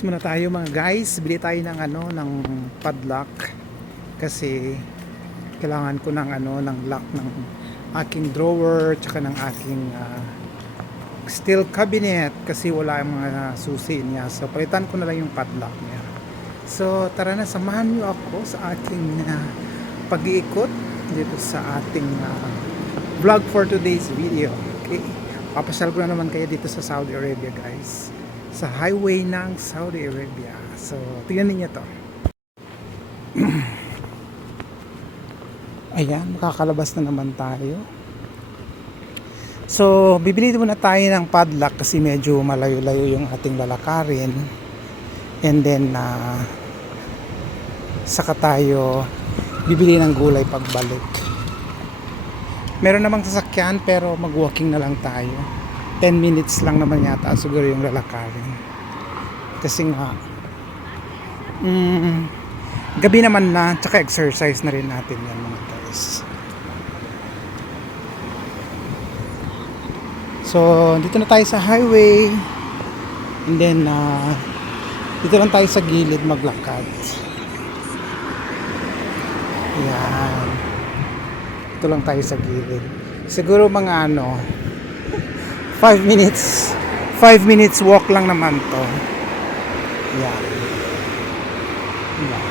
Groceries muna tayo mga guys. Bili tayo ng ano, ng padlock. Kasi kailangan ko ng ano, ng lock ng aking drawer, tsaka ng aking ah, steel cabinet kasi wala yung mga susi niya. So palitan ko na lang yung padlock niya. So tara na, samahan niyo ako sa aking ah, pag-iikot dito sa ating ah, vlog for today's video. Okay? Papasyal ko na naman kayo dito sa Saudi Arabia guys. Sa highway ng Saudi Arabia. So, tingnan niyo to. Ayan, makakalabas na naman tayo. So, bibili muna tayo ng padlock kasi medyo malayo-layo yung ating lalakarin. And then, na saka tayo bibili ng gulay pagbalik. Meron namang sasakyan pero mag-walking na lang tayo. 10 minutes lang naman yata siguro yung lalakarin. Kasi nga, mm, gabi naman na, tsaka exercise na rin natin yan mga guys. So, dito na tayo sa highway. And then, uh, dito lang tayo sa gilid maglakad. Yan. Dito lang tayo sa gilid. Siguro mga ano, 5 minutes, 5 minutes walk lang naman to. Yan. Yan.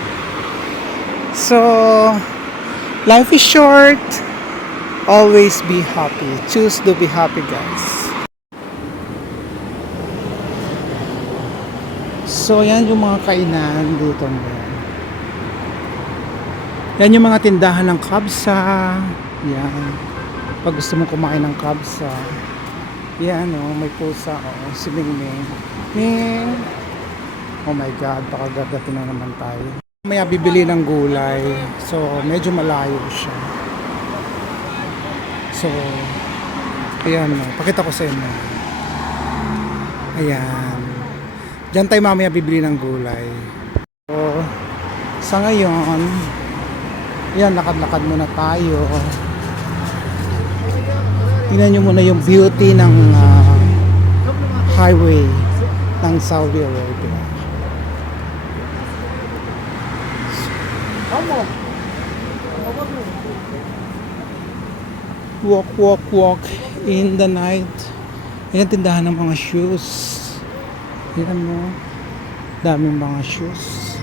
So, life is short. Always be happy. Choose to be happy, guys. So, yan yung mga kainan dito ngayon. Yan yung mga tindahan ng kabsa. Yan. Pag gusto mo kumain ng kabsa. Yan oh, may pusa oh, si Ming Ming. Ming! Oh my God, baka gagatin na naman tayo. May bibili ng gulay. So, medyo malayo siya. So, ayan oh, pakita ko sa inyo. Ayan. Diyan tayo mamaya bibili ng gulay. So, sa ngayon, yan, lakad-lakad muna tayo. Tingnan nyo muna yung beauty ng ah, highway ng Saudi Arabia. Walk, walk, walk in the night. Ayan, tindahan ng mga shoes. Tingnan mo. Daming mga shoes.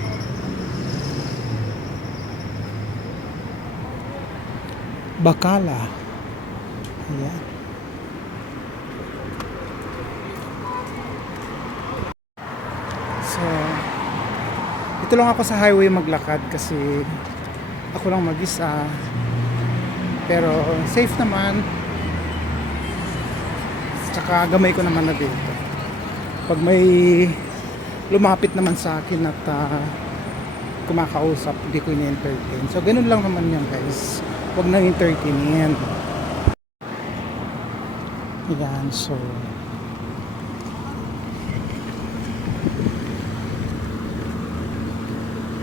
Bakala. Ayan. So, ito lang ako sa highway maglakad kasi ako lang mag-isa. Pero safe naman. Tsaka gamay ko naman na dito. Pag may lumapit naman sa akin at ah, kumakausap, hindi ko ini-entertain. So, ganun lang naman yan guys. Huwag nang entertainin. Yan, so...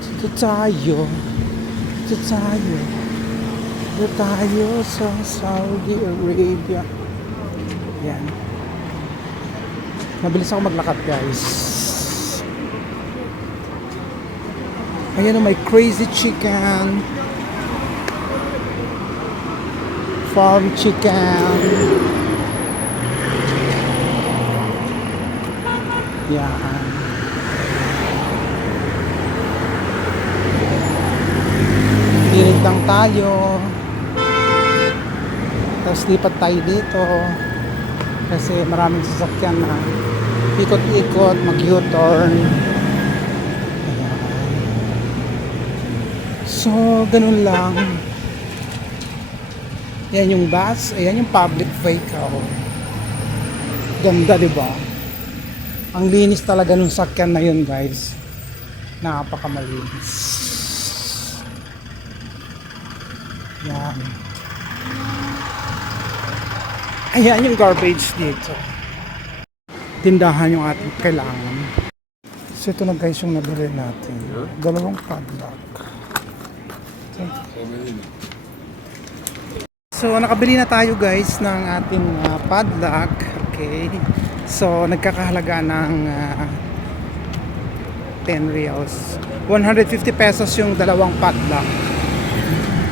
Dito tayo. Dito tayo. Dito tayo sa Saudi Arabia. Yan. Mabilis ako maglakad guys. Ayan o, may crazy chicken. Farm chicken. Yan. Dinig lang tayo. Tapos lipat tayo dito. Kasi maraming sasakyan na ikot-ikot, mag-U-turn. So, ganun lang. Yan yung bus. Ayan yung public vehicle. Ganda, di ba? Ang linis talaga nung sakyan na yun, guys. Napakamalinis. Yan. Ayan yung garbage dito. Tindahan yung ating kailangan. So ito na guys yung nabili natin. Dalawang padlock. So nakabili na tayo guys ng ating ah, padlock. Okay. So nagkakahalaga ng ah, 10 reals. 150 pesos yung dalawang padlock.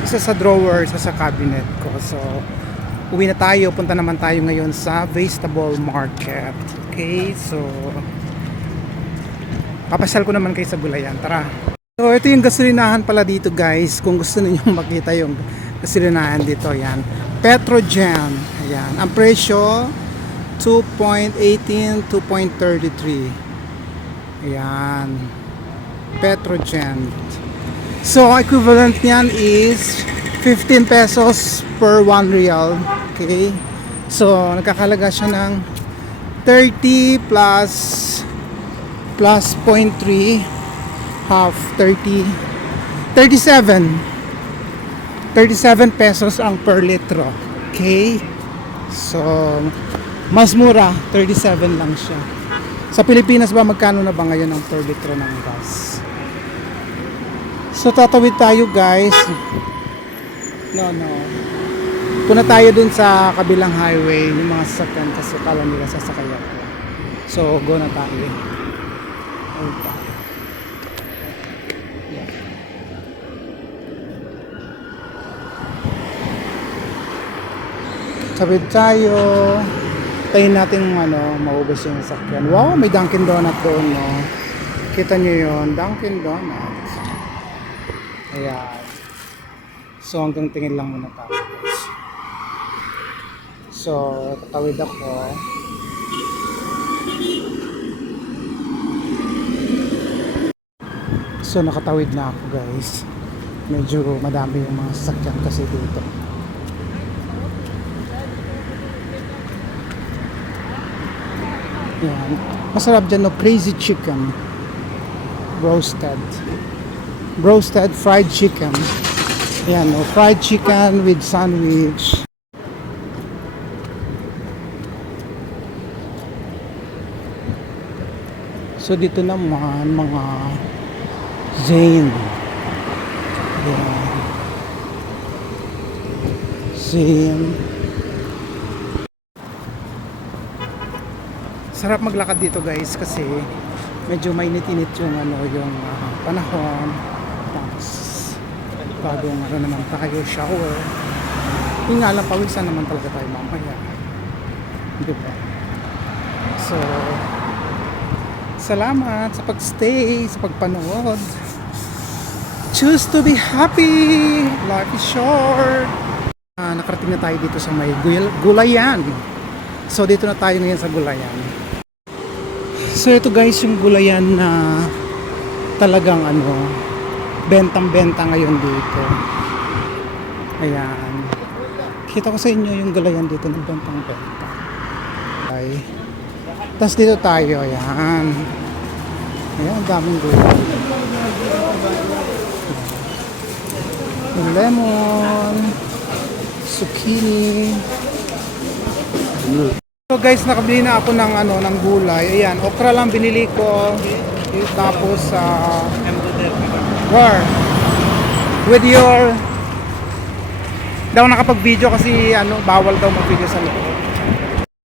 Isa sa drawer, isa sa cabinet ko. So, uwi na tayo. Punta naman tayo ngayon sa vegetable market. Okay, so papasyal ko naman kayo sa gulayan. Tara. So, ito yung gasolinahan pala dito guys. Kung gusto niyo makita yung gasolinahan dito, yan. Petrogen. Ayan. Ang presyo, 2.18, 2.33. Ayan. Petrogen. So, equivalent niyan is 15 pesos per 1 real. Okay? So, nagkakalaga siya ng 30 plus plus 0.3 half 30 37 37 pesos ang per litro. Okay? So, mas mura, 37 lang siya. Sa Pilipinas ba, magkano na ba ngayon ang per litro ng gas? So, tatawid tayo guys. No, no. Punta tayo dun sa kabilang highway, yung mga sasakyan kasi kala nila sasakyan ko. So, go na tayo. Pa. Sabid tayo. Tayin natin ano, maubos yung sakyan. Wow, may Dunkin Donut doon, no? Kita nyo yun, Dunkin Donut. Ayan. So, hanggang tingin lang muna tayo. So, tatawid ako. So, nakatawid na ako, guys. Medyo madami yung mga sasakyan kasi dito. Yan. Masarap dyan, no? Crazy chicken. Roasted. Roasted fried chicken. Yan, no? Fried chicken with sandwich. So, dito naman, mga Zane. Yan. Zane. Sarap maglakad dito guys kasi medyo mainit-init yung ano yung ah, panahon. Tapos bagong ano naman tayo shower. Yung nga lang pawisan naman talaga tayo mamaya. Di ba? So salamat sa pagstay sa pagpanood. Choose to be happy. Life is short. Ah, nakarating na tayo dito sa may gul- gulayan so dito na tayo ngayon sa gulayan So ito guys yung gulayan na talagang ano bentang-benta ngayon dito. Ayan. Kita ko sa inyo yung gulayan dito ng bentang-benta. Okay. Tapos dito tayo, ayan. Ayan, ang daming gulay. Yung lemon, zucchini, So guys, nakabili na ako ng ano ng gulay. Ayan, okra lang binili ko. Tapos sa where with your daw nakapag-video kasi ano bawal daw mag-video sa loob.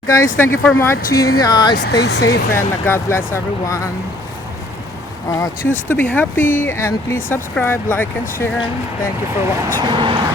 Guys, thank you for watching. Uh, stay safe and God bless everyone. Uh, choose to be happy and please subscribe, like and share. Thank you for watching.